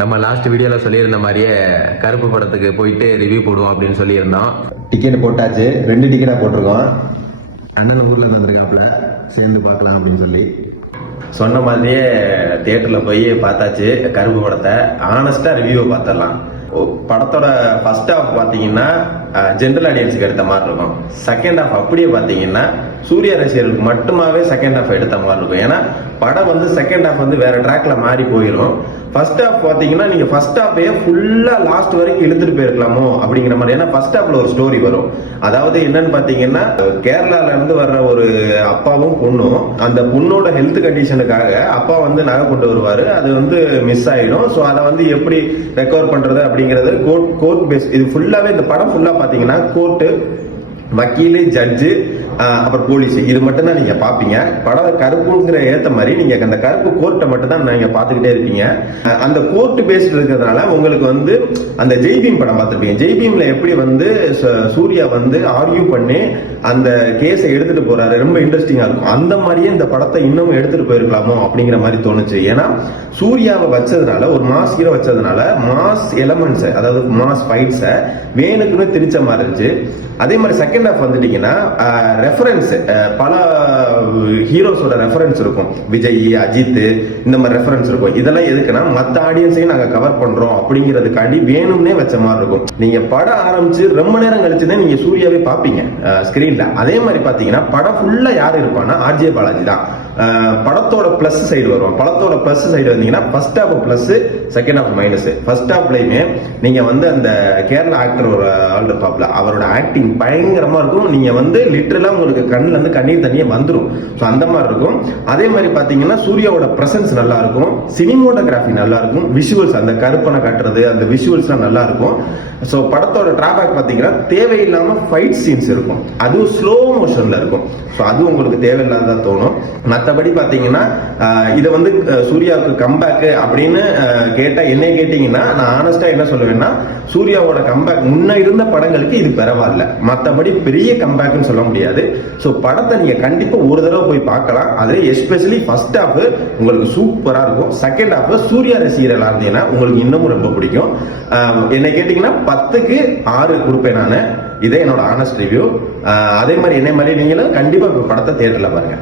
நம்ம லாஸ்ட் வீடியோல சொல்லியிருந்த மாதிரியே கருப்பு படத்துக்கு போயிட்டு ரிவ்யூ போடுவோம் அப்படின்னு சொல்லியிருந்தோம். டிக்கெட் போட்டாச்சு, 2 டிக்கெட்டா போட்டிருக்கோம். அண்ணன் ஊர்ல வந்திருக்காப்ல, சேர்ந்து பார்க்கலாம் அப்படின்னு சொல்லி சொன்ன மாதிரியே தியேட்டர்ல போய் பார்த்தாச்சு கருப்பு படத்தை. ஆனஸ்டா ரிவ்யூவை பார்த்துடலாம். படத்தோட ஃபர்ஸ்ட் ஹாஃப் பாத்தீங்கன்னா ஜென்ரல் ஆடியன்ஸுக்கு எடுத்த மாதிரி இருக்கும். செகண்ட் ஹாஃப் அப்படியே பாத்தீங்கன்னா சூர்யா ரசிகர்களுக்கு மட்டுமாவே செகண்ட் ஹாஃப் எடுத்த மாதிரி இருக்கும். ஏன்னா படம் வந்து செகண்ட் ஹாஃப் வந்து வேற ட்ராக்ல மாறி போயிடும். ஃபர்ஸ்ட் ஹாஃப் பாத்தீங்கன்னா நீங்க ஃபர்ஸ்ட் ஹாஃபே ஃபுல்லா லாஸ்ட் வரைக்கும் இழுத்துட்டு போயிருக்கலாமோ அப்படிங்கிற மாதிரி. ஏன்னா ஃபர்ஸ்ட் ஹாஃப்ல ஒரு ஸ்டோரி வரும். அதாவது என்னன்னு பாத்தீங்கன்னா கேரளால இருந்து வர்ற ஒரு அப்பாவும் பொண்ணும், அந்த பொண்ணோட ஹெல்த் கண்டிஷனுக்காக அப்பா வந்து நகை கொண்டு வருவாரு. அது வந்து மிஸ் ஆயிடும். ஸோ அதை வந்து எப்படி ரெக்கவர் பண்றது அப்படிங்கிறது கோர்ட் பேஸ். இது ஃபுல்லாவே இந்த படம் ஃபுல்லா பாத்தீங்கன்னா கோர்ட்டு, வக்கீலு, ஜட்ஜு, அப்புறம் போலீஸ், இது மட்டும் தான் நீங்க பாப்பீங்க. படம் கருப்புங்கிற ஏத்த மாதிரி நீங்க அந்த கருப்பு கோர்ட்டை மட்டும் தான் நீங்க பாத்துக்கிட்டே இருப்பீங்க. அந்த கோர்ட் பேஸ்ட் இருக்கிறதுனால உங்களுக்கு வந்து அந்த ஜெய்பீம் படம் பார்த்திருப்பீங்க. ஜெய்பீம்ல எப்படி வந்து சூர்யா வந்து ஆர்கியூ பண்ணி அந்த கேஸை எடுத்துட்டு போறாரு, ரொம்ப இன்ட்ரெஸ்டிங்கா இருக்கும். அந்த மாதிரியே இந்த படத்தை இன்னும் எடுத்துட்டு போயிருக்கலாமோ அப்படிங்கிற மாதிரி தோணுச்சு. ஏன்னா சூர்யாவை வச்சதுனால, ஒரு மாஸ் ஹீரோ வச்சதுனால மாஸ் எலமெண்ட்ஸ், அதாவது மாஸ் ஃபைட்ஸை வேணுக்குன்னு திரிச்ச மாதிரி இருந்துச்சு. அதே மாதிரி செகண்ட் ஹாஃப் வந்துட்டீங்கன்னா ரெஃபரன்ஸ், பல ஹீரோஸோட ரெஃபரன்ஸ் இருக்கும். விஜய், அஜித், இந்த மாதிரி ரெஃபரன்ஸ் இருக்கும். இதெல்லாம் எதுக்குன்னா மற்ற ஆடியன்ஸையும் நாங்க கவர் பண்றோம் அப்படிங்கிறதுக்காண்டி வேணும்னே வச்ச மாதிரி இருக்கும். நீங்க படம் ஆரம்பிச்சு ரொம்ப நேரம் கழிச்சுதான் நீங்க சூர்யாவே பாப்பீங்க ஸ்கிரீன்ல. அதே மாதிரி பாத்தீங்கன்னா படம் ஃபுல்லா யாரு இருப்பான்னா ஆர்ஜே பாலாஜி தான். படத்தோட பிளஸ் சைடு வரும். படத்தோட பிளஸ் சைடு வந்தீங்கன்னா first half plus, second half minus. First ஹாஃப்லயுமே நீங்க வந்து அந்த கேரளா ஆக்டர் ஒரு ஆள் இருப்பாப்ல, அவரோட ஆக்டிங் பயங்கரமா இருக்கும். நீங்க வந்து லிட்டரலா உங்களுக்கு கண்ணுல இருந்து கண்ணீர் தண்ணியே வந்துடும். ஸோ அந்த மாதிரி இருக்கும். அதே மாதிரி பாத்தீங்கன்னா சூர்யாவோட பிரசன்ஸ் நல்லா இருக்கும், சினிமோட்டோகிராஃபி நல்லா இருக்கும், விஷுவல்ஸ், அந்த கருப்பனை காட்டுறது, அந்த விஷுவல்ஸ்லாம் நல்லா இருக்கும். ஸோ படத்தோட டிராபேக் பாத்தீங்கன்னா தேவையில்லாம ஃபைட் சீன்ஸ் இருக்கும். அதுவும் ஸ்லோ மோஷன்ல இருக்கும். ஸோ அது உங்களுக்கு தேவையில்லாததா தோணும். மற்றபடி பாத்தீங்கன்னா இதை வந்து சூர்யாவுக்கு கம்பேக் அப்படின்னு கேட்டா, என்ன கேட்டீங்கன்னா நான் ஆனஸ்டா என்ன சொல்லுவேன்னா சூர்யாவோட கம்பேக் முன்ன இருந்த படங்களுக்கு இது பரவாயில்ல, மற்றபடி பெரிய கம்பேக்னு சொல்ல முடியாது. ஸோ படத்தை நீங்க கண்டிப்பா ஒரு தடவை போய் பார்க்கலாம். அது எஸ்பெஷலி ஃபர்ஸ்ட் ஹாஃப் உங்களுக்கு சூப்பரா இருக்கும். செகண்ட் ஹாஃப் சூர்யா ரசிகர்களா இருந்தீங்கன்னா உங்களுக்கு இன்னமும் ரொம்ப பிடிக்கும். என்ன கேட்டீங்கன்னா 10க்கு 6 கொடுப்பேன் நான். இதே என்னோட ஆனஸ்ட் ரிவ்யூ. அதே மாதிரி என்ன மாதிரி நீங்களும் கண்டிப்பா படத்தை தியேட்டர்ல பாருங்க.